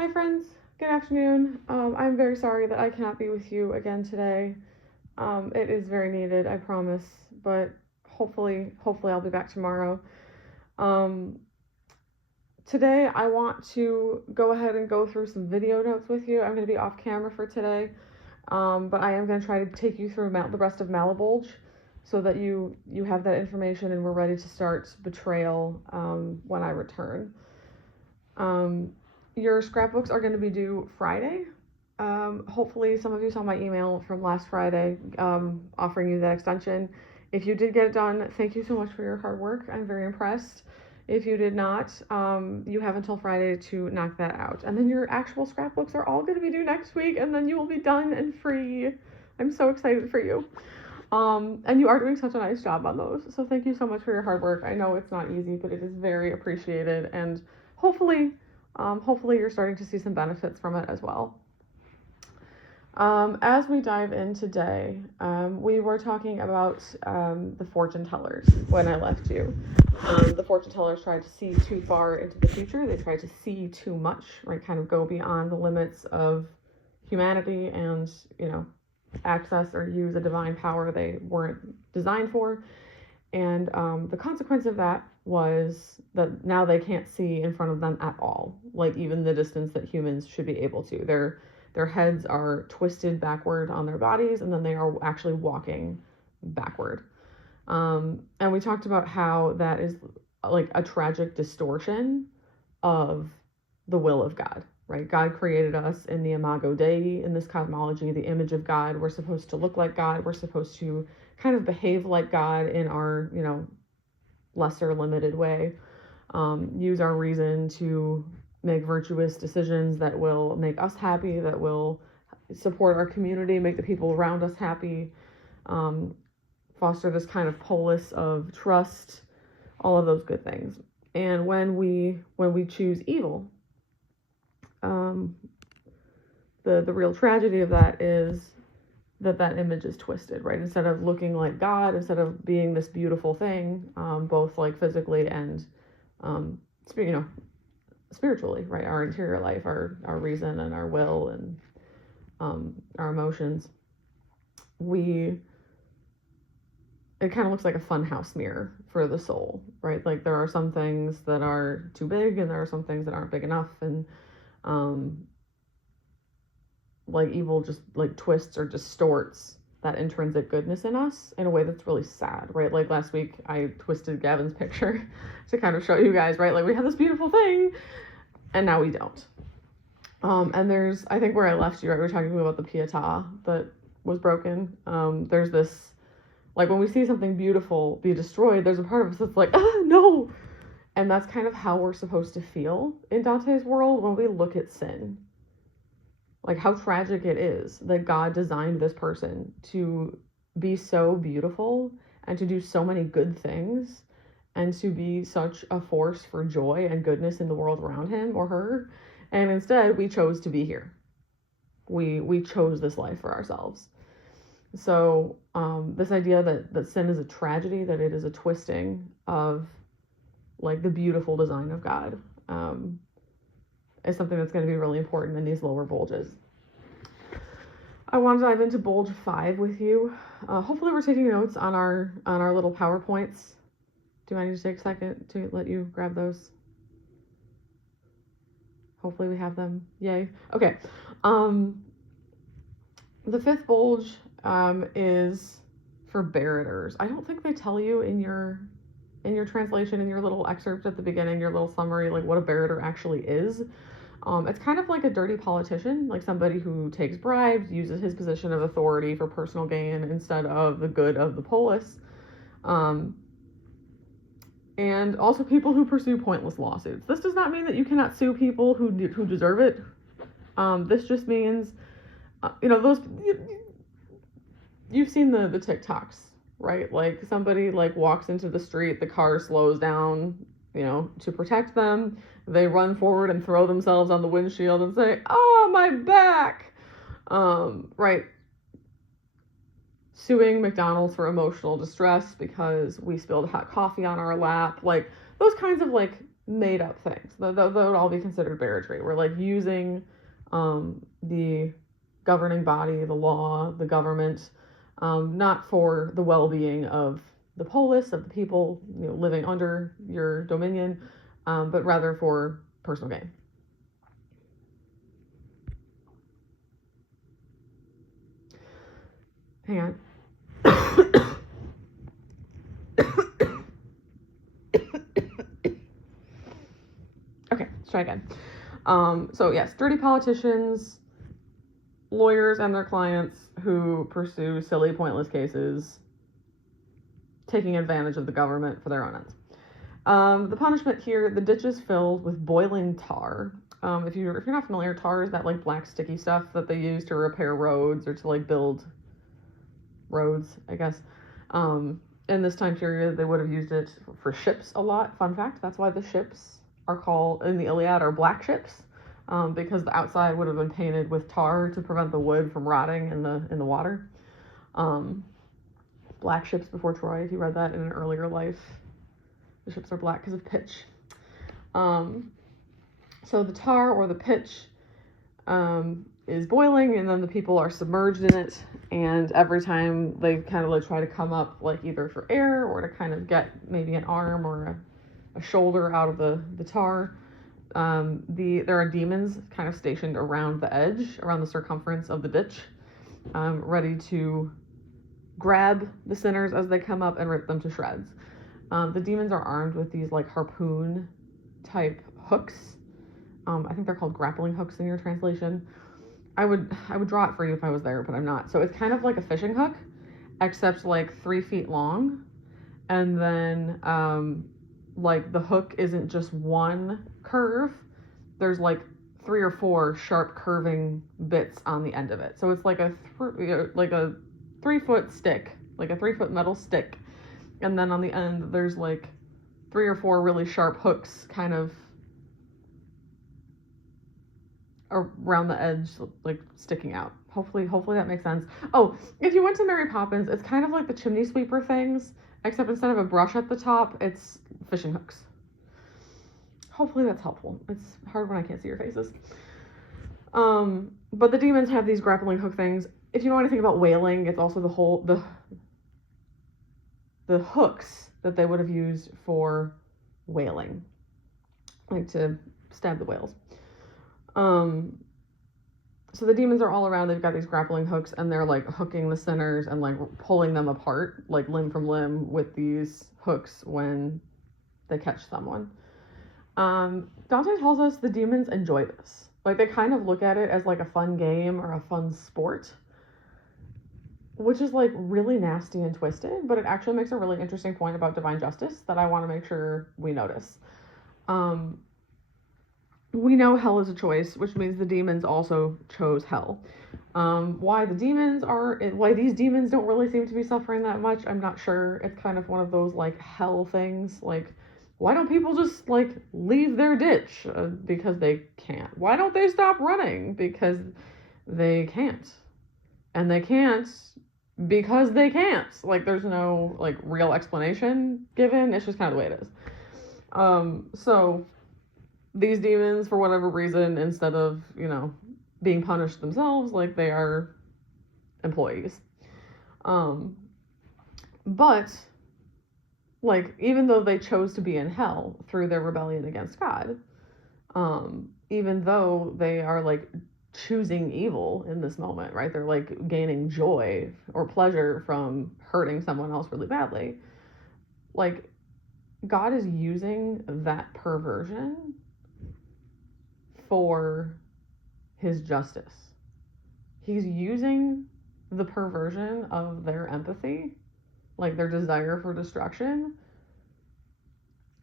Hi friends, good afternoon. I'm very sorry that I cannot be with you again today. It is very needed, I promise, but hopefully I'll be back tomorrow. Um, Today I want to go ahead and go through some video notes with you. I'm going to be off camera for today, but I am going to try to take you through the rest of Malabulge so that you have that information and we're ready to start Betrayal when I return. Your scrapbooks are going to be due Friday. Hopefully, some of you saw my email from last Friday offering you that extension. If you did get it done, thank you so much for your hard work. I'm very impressed. If you did not, you have until Friday to knock that out. And then your actual scrapbooks are all going to be due next week, and then you will be done and free. I'm so excited for you. And you are doing such a nice job on those. So thank you so much for your hard work. I know it's not easy, but it is very appreciated. And hopefully you're starting to see some benefits from it as well. As we dive in today, we were talking about the fortune tellers when I left you. The fortune tellers tried to see too far into the future. They tried to see too much, right? Kind of go beyond the limits of humanity and, access or use a divine power they weren't designed for. And the consequence of that was that now they can't see in front of them at all, like even the distance that humans should be able to. Their heads are twisted backward on their bodies, and then they are actually walking backward. And we talked about how that is like a tragic distortion of the will of God, right? God created us in the Imago Dei, in this cosmology, the image of God. We're supposed to look like God. We're supposed to kind of behave like God in our, lesser limited way. Use our reason to make virtuous decisions that will make us happy, that will support our community, make the people around us happy, foster this kind of polis of trust, all of those good things. And when we choose evil, the real tragedy of that is that image is twisted, right? Instead of looking like God, instead of being this beautiful thing, both like physically and, spiritually, right? Our interior life, our reason and our will and our emotions, it kind of looks like a funhouse mirror for the soul, right? Like there are some things that are too big and there are some things that aren't big enough, and like evil just like twists or distorts that intrinsic goodness in us in a way that's really sad, right? Like last week I twisted Gavin's picture to kind of show you guys, right? Like we have this beautiful thing and now we don't. And there's, I think where I left you, right, we were talking about the Pietà that was broken. There's this, like when we see something beautiful be destroyed, there's a part of us that's like, no. And that's kind of how we're supposed to feel in Dante's world when we look at sin. Like how tragic it is that God designed this person to be so beautiful and to do so many good things and to be such a force for joy and goodness in the world around him or her. And instead we chose to be here. We chose this life for ourselves. So this idea that sin is a tragedy, that it is a twisting of like the beautiful design of God, is something that's going to be really important in these lower bulges. I want to dive into bulge 5 with you. Hopefully we're taking notes on our little PowerPoints. Do I need to take a second to let you grab those? Hopefully we have them. Yay. Okay. The 5th bulge is for Barreters. I don't think they tell you in your translation, in your little excerpt at the beginning, your little summary, like what a Barreter actually is. It's kind of like a dirty politician, like somebody who takes bribes, uses his position of authority for personal gain instead of the good of the polis. And also people who pursue pointless lawsuits. This does not mean that you cannot sue people who deserve it. This just means, you've seen the TikToks, right? Like somebody like walks into the street, the car slows down, to protect them. They run forward and throw themselves on the windshield and say, "Oh, my back!" Right? Suing McDonald's for emotional distress because we spilled hot coffee on our lap. Like those kinds of like made up things. That would all be considered bigotry. We're like using the governing body, the law, the government, not for the well-being of the polis, of the people, living under your dominion, but rather for personal gain. Hang on. Okay, let's try again. So yes, dirty politicians, lawyers and their clients who pursue silly, pointless cases, taking advantage of the government for their own ends. The punishment here, the ditch is filled with boiling tar. If you're not familiar, tar is that like black sticky stuff that they use to repair roads or to like build roads, I guess. In this time period, they would have used it for ships a lot. Fun fact, that's why the ships are called, in the Iliad, are black ships, because the outside would have been painted with tar to prevent the wood from rotting in the water. Black ships before Troy, if you read that in an earlier life. The ships are black because of pitch. So the tar or the pitch is boiling, and then the people are submerged in it, and every time they kind of like try to come up, like either for air or to kind of get maybe an arm or a shoulder out of the tar, there are demons kind of stationed around the edge, around the circumference of the ditch, ready to grab the sinners as they come up and rip them to shreds. The demons are armed with these like harpoon type hooks. I think they're called grappling hooks in your translation. I would draw it for you if I was there, but I'm not. So it's kind of like a fishing hook, except like 3 feet long. And then like the hook isn't just one curve. There's like 3 or 4 sharp curving bits on the end of it. So it's like a 3-foot stick, like a 3-foot metal stick. And then on the end, there's like 3 or 4 really sharp hooks kind of around the edge, like sticking out. Hopefully that makes sense. Oh, if you went to Mary Poppins, it's kind of like the chimney sweeper things, except instead of a brush at the top, it's fishing hooks. Hopefully that's helpful. It's hard when I can't see your faces. But the demons have these grappling hook things. If you know anything about whaling, it's also the hooks that they would have used for whaling, like to stab the whales. So the demons are all around. They've got these grappling hooks, and they're like hooking the sinners and like pulling them apart, like limb from limb, with these hooks when they catch someone. Dante tells us the demons enjoy this. Like they kind of look at it as like a fun game or a fun sport, which is like really nasty and twisted, but it actually makes a really interesting point about divine justice that I want to make sure we notice. We know hell is a choice, which means the demons also chose hell. Why these demons don't really seem to be suffering that much, I'm not sure. It's kind of one of those like hell things. Like, why don't people just like leave their ditch? Because they can't. Why don't they stop running? Because they can't. And they can't because they can't. Like, there's no like real explanation given. It's just kind of the way it is. So these demons, for whatever reason, instead of, being punished themselves, like they are employees. But like, even though they chose to be in hell through their rebellion against God, even though they are like choosing evil in this moment, right? They're like gaining joy or pleasure from hurting someone else really badly. Like, God is using that perversion for his justice. He's using the perversion of their empathy, like their desire for destruction,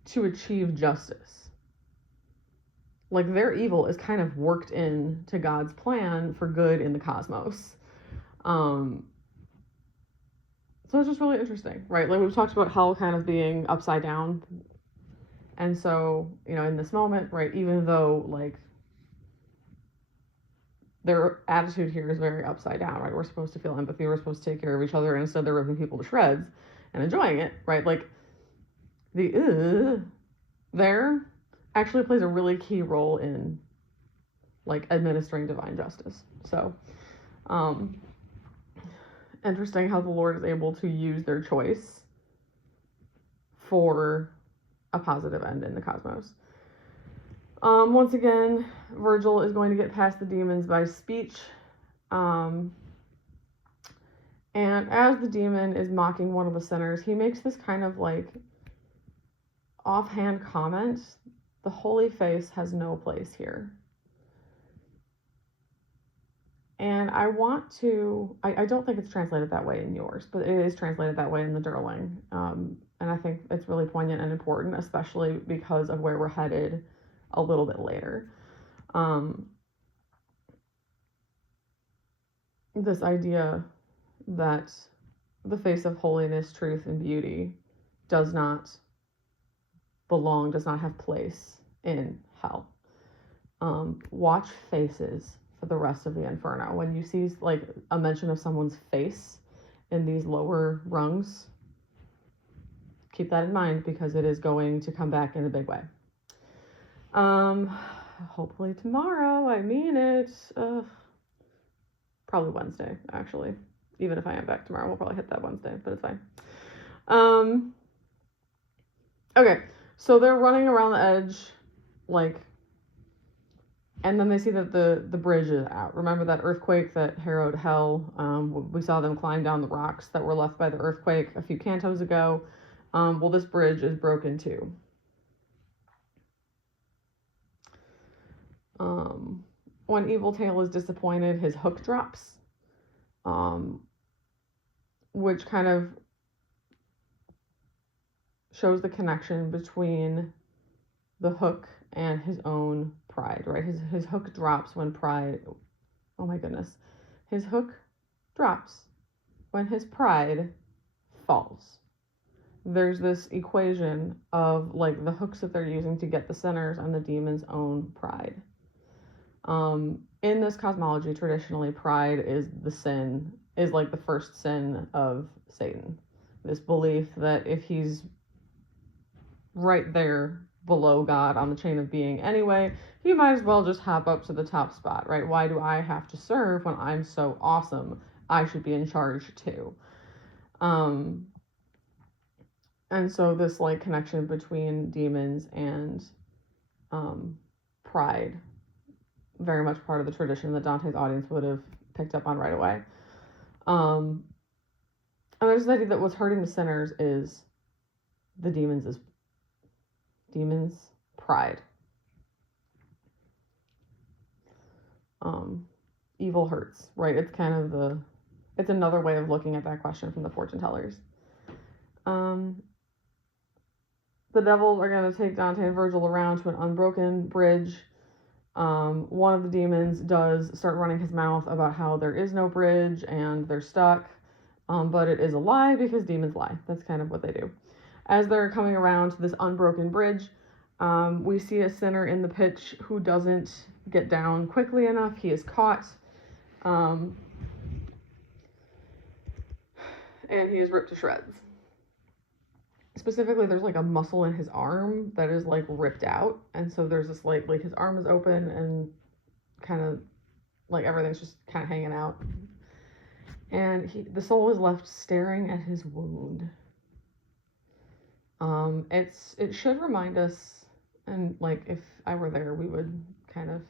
to achieve justice. Like, their evil is kind of worked in to God's plan for good in the cosmos. So it's just really interesting, right? Like, we've talked about hell kind of being upside down. And so, in this moment, right, even though like their attitude here is very upside down, right? We're supposed to feel empathy. We're supposed to take care of each other. And instead, they're ripping people to shreds and enjoying it, right? Like, there actually plays a really key role in like administering divine justice. So interesting how the Lord is able to use their choice for a positive end in the cosmos. Once again, Virgil is going to get past the demons by speech. And as the demon is mocking one of the sinners, he makes this kind of like offhand comment: the holy face has no place here. And I want to, I don't think it's translated that way in yours, but it is translated that way in the Durling. And I think it's really poignant and important, especially because of where we're headed a little bit later. This idea that the face of holiness, truth, and beauty does not belong, does not have place in hell. Watch faces for the rest of the Inferno. When you see like a mention of someone's face in these lower rungs, keep that in mind, because it is going to come back in a big way. Hopefully tomorrow, I mean it. Probably Wednesday, actually. Even if I am back tomorrow, we'll probably hit that Wednesday, but it's fine. Okay, so they're running around the edge, like, and then they see that the bridge is out. Remember that earthquake that harrowed hell? We saw them climb down the rocks that were left by the earthquake a few cantos ago. Well, this bridge is broken too. When Eviltail is disappointed, his hook drops, which kind of shows the connection between the hook and his own pride, right? His hook drops when pride, oh my goodness, his hook drops when his pride falls. There's this equation of like the hooks that they're using to get the sinners and the demon's own pride. In this cosmology, traditionally, pride is like the first sin of Satan. This belief that if he's right there below God on the chain of being anyway, he might as well just hop up to the top spot, right? Why do I have to serve when I'm so awesome? I should be in charge too. And so this like connection between demons and pride, very much part of the tradition that Dante's audience would have picked up on right away. And there's the idea that what's hurting the sinners is the demons' pride. Evil hurts, right? It's kind of it's another way of looking at that question from the fortune tellers. The devils are going to take Dante and Virgil around to an unbroken bridge. One of the demons does start running his mouth about how there is no bridge and they're stuck, but it is a lie because demons lie. That's kind of what they do. As they're coming around to this unbroken bridge, we see a sinner in the pitch who doesn't get down quickly enough. He is caught, and he is ripped to shreds. Specifically, there's like a muscle in his arm that is like ripped out, and so there's this like his arm is open and kind of like everything's just kind of hanging out, and the soul is left staring at his wound. It should remind us, and like if I were there, we would kind of,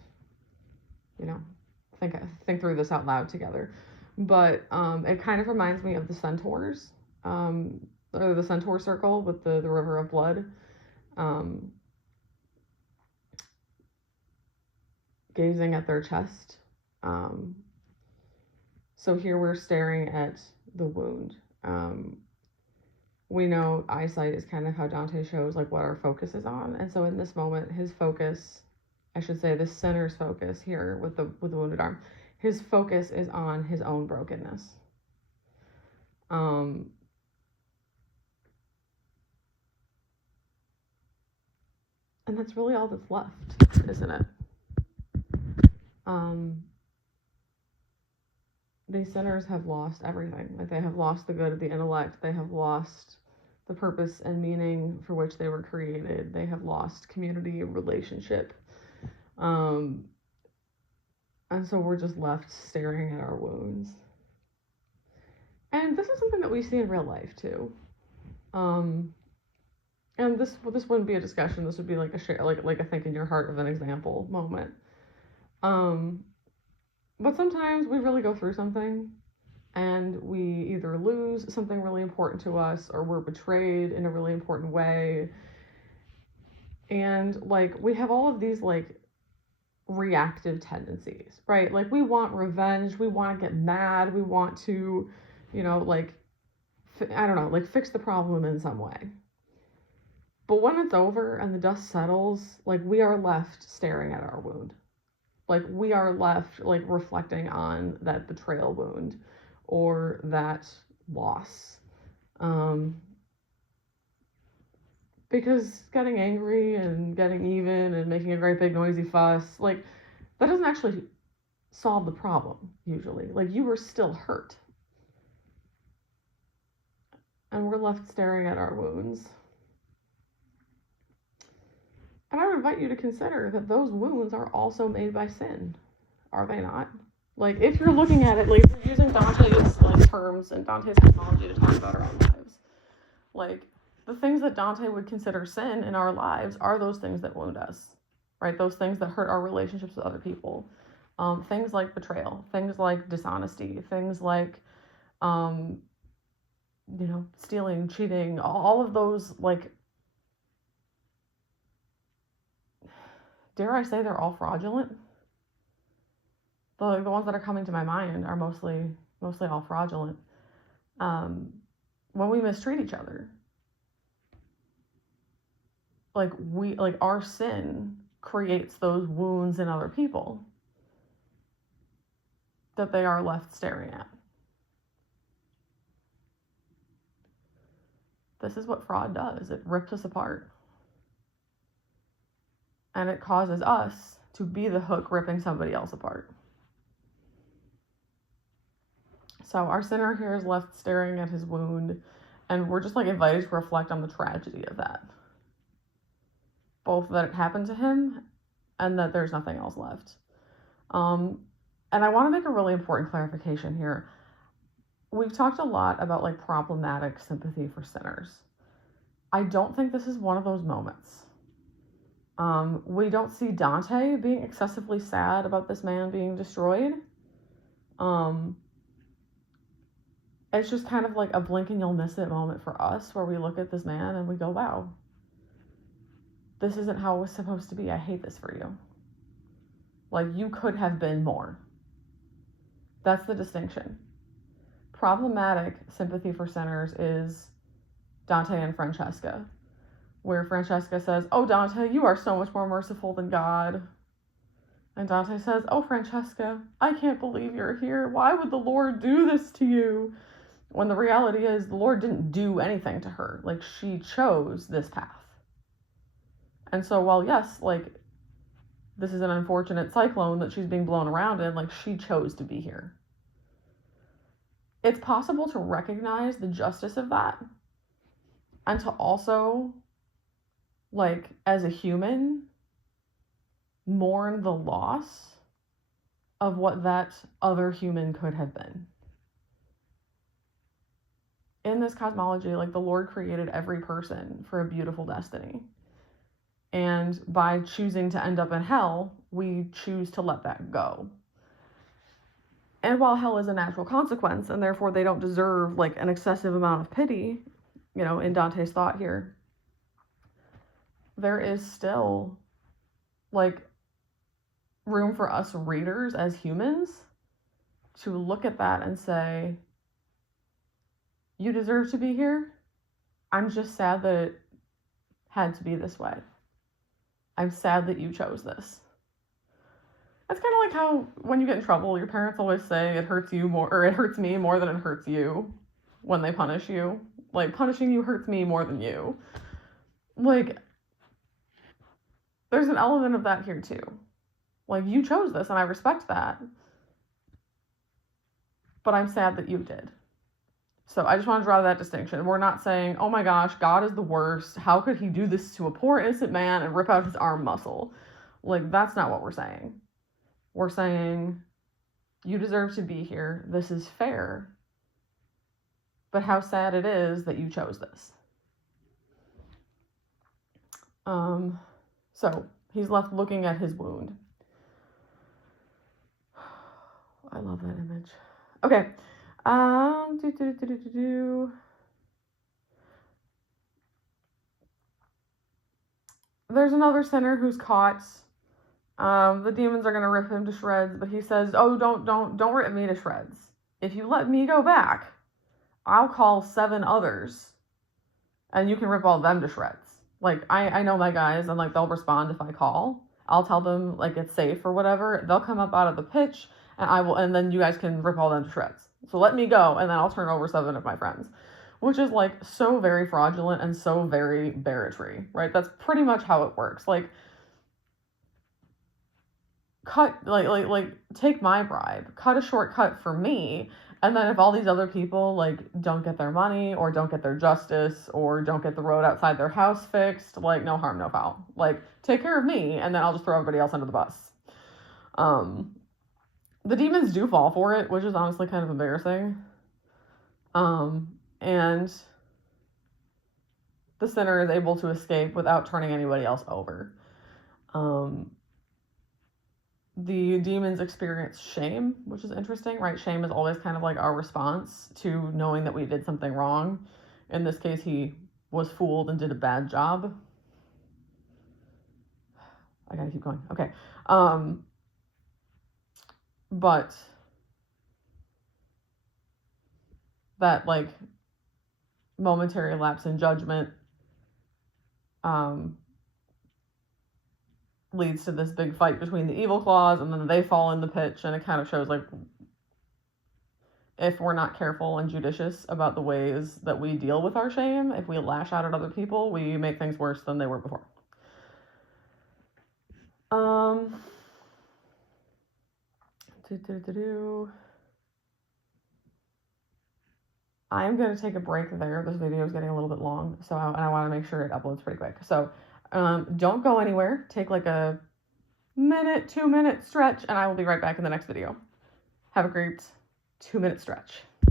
think through this out loud together. But it kind of reminds me of the centaurs, or the centaur circle with the river of blood, gazing at their chest. So here we're staring at the wound. We know eyesight is kind of how Dante shows like what our focus is on, and so in this moment, his focus, I should say, the sinner's focus here with the wounded arm, his focus is on his own brokenness. And that's really all that's left, isn't it? These sinners have lost everything. Like, they have lost the good of the intellect. They have lost the purpose and meaning for which they were created. They have lost community, relationship. And so we're just left staring at our wounds. And this is something that we see in real life too. And this wouldn't be a discussion. This would be like a share, like a think in your heart of an example moment. But sometimes we really go through something, and we either lose something really important to us, or we're betrayed in a really important way. And like we have all of these like reactive tendencies, right? Like we want revenge, we want to get mad, we want to, like, I don't know, like fix the problem in some way. But when it's over and the dust settles, like we are left staring at our wound. Like we are left like reflecting on that betrayal wound or that loss. Because getting angry and getting even and making a great big noisy fuss, like that doesn't actually solve the problem usually. Like you were still hurt. And we're left staring at our wounds. And I would invite you to consider that those wounds are also made by sin. Are they not? Like, if you're looking at it, like, if you're using Dante's, like, terms and Dante's cosmology to talk about our own lives, like, the things that Dante would consider sin in our lives are those things that wound us, right? Those things that hurt our relationships with other people. Things like betrayal, things like dishonesty, things like, stealing, cheating, all of those, like, dare I say they're all fraudulent? The ones that are coming to my mind are mostly all fraudulent. When we mistreat each other, like our sin creates those wounds in other people that they are left staring at. This is what fraud does. It rips us apart. And it causes us to be the hook ripping somebody else apart. So our sinner here is left staring at his wound, and we're just like invited to reflect on the tragedy of that. Both that it happened to him and that there's nothing else left. And I want to make a really important clarification here. We've talked a lot about like problematic sympathy for sinners. I don't think this is one of those moments. We don't see Dante being excessively sad about this man being destroyed. It's just kind of like a blink and you'll miss it moment for us where we look at this man and we go, wow, this isn't how it was supposed to be. I hate this for you. Like, you could have been more. That's the distinction. Problematic sympathy for sinners is Dante and Francesca, where Francesca says, oh, Dante, you are so much more merciful than God. And Dante says, oh, Francesca, I can't believe you're here. Why would the Lord do this to you? When the reality is the Lord didn't do anything to her. Like, she chose this path. And so while, yes, like, this is an unfortunate cyclone that she's being blown around in, like, she chose to be here. It's possible to recognize the justice of that and to also, like, as a human, mourn the loss of what that other human could have been. In this cosmology, like, the Lord created every person for a beautiful destiny. And by choosing to end up in hell, we choose to let that go. And while hell is a natural consequence, and therefore they don't deserve, like, an excessive amount of pity, in Dante's thought here, there is still, like, room for us readers as humans to look at that and say, you deserve to be here. I'm just sad that it had to be this way. I'm sad that you chose this. That's kind of like how when you get in trouble, your parents always say it hurts you more, or it hurts me more than it hurts you when they punish you. Like, punishing you hurts me more than you. Like, there's an element of that here too. Like, you chose this and I respect that. But I'm sad that you did. So I just want to draw that distinction. We're not saying, oh my gosh, God is the worst. How could he do this to a poor innocent man and rip out his arm muscle? Like, that's not what we're saying. We're saying, you deserve to be here. This is fair. But how sad it is that you chose this. So he's left looking at his wound. I love that image. Okay. There's another sinner who's caught. The demons are gonna rip him to shreds, but he says, "Oh, don't rip me to shreds. If you let me go back, I'll call 7 others, and you can rip all of them to shreds. Like, I know my guys, and like they'll respond if I call. I'll tell them like it's safe or whatever. They'll come up out of the pitch, and then you guys can rip all them to shreds. So let me go, and then I'll turn over 7 of my friends." Which is like so very fraudulent and so very Barratry, right? That's pretty much how it works. Like, take my bribe, cut a shortcut for me, and then if all these other people like don't get their money or don't get their justice or don't get the road outside their house fixed, like, no harm, no foul. Like, take care of me, and then I'll just throw everybody else under the bus. The demons do fall for it, which is honestly kind of embarrassing. And the sinner is able to escape without turning anybody else over. The demons experience shame, which is interesting, right? Shame is always kind of like our response to knowing that we did something wrong. In this case, he was fooled and did a bad job. I gotta keep going. Okay. But that like momentary lapse in judgment leads to this big fight between the evil claws, and then they fall in the pitch, and it kind of shows like if we're not careful and judicious about the ways that we deal with our shame, if we lash out at other people, we make things worse than they were before. I'm going to take a break there. This video is getting a little bit long, so I want to make sure it uploads pretty quick. So don't go anywhere. Take like a 2-minute stretch, and I will be right back in the next video. Have a great 2-minute stretch.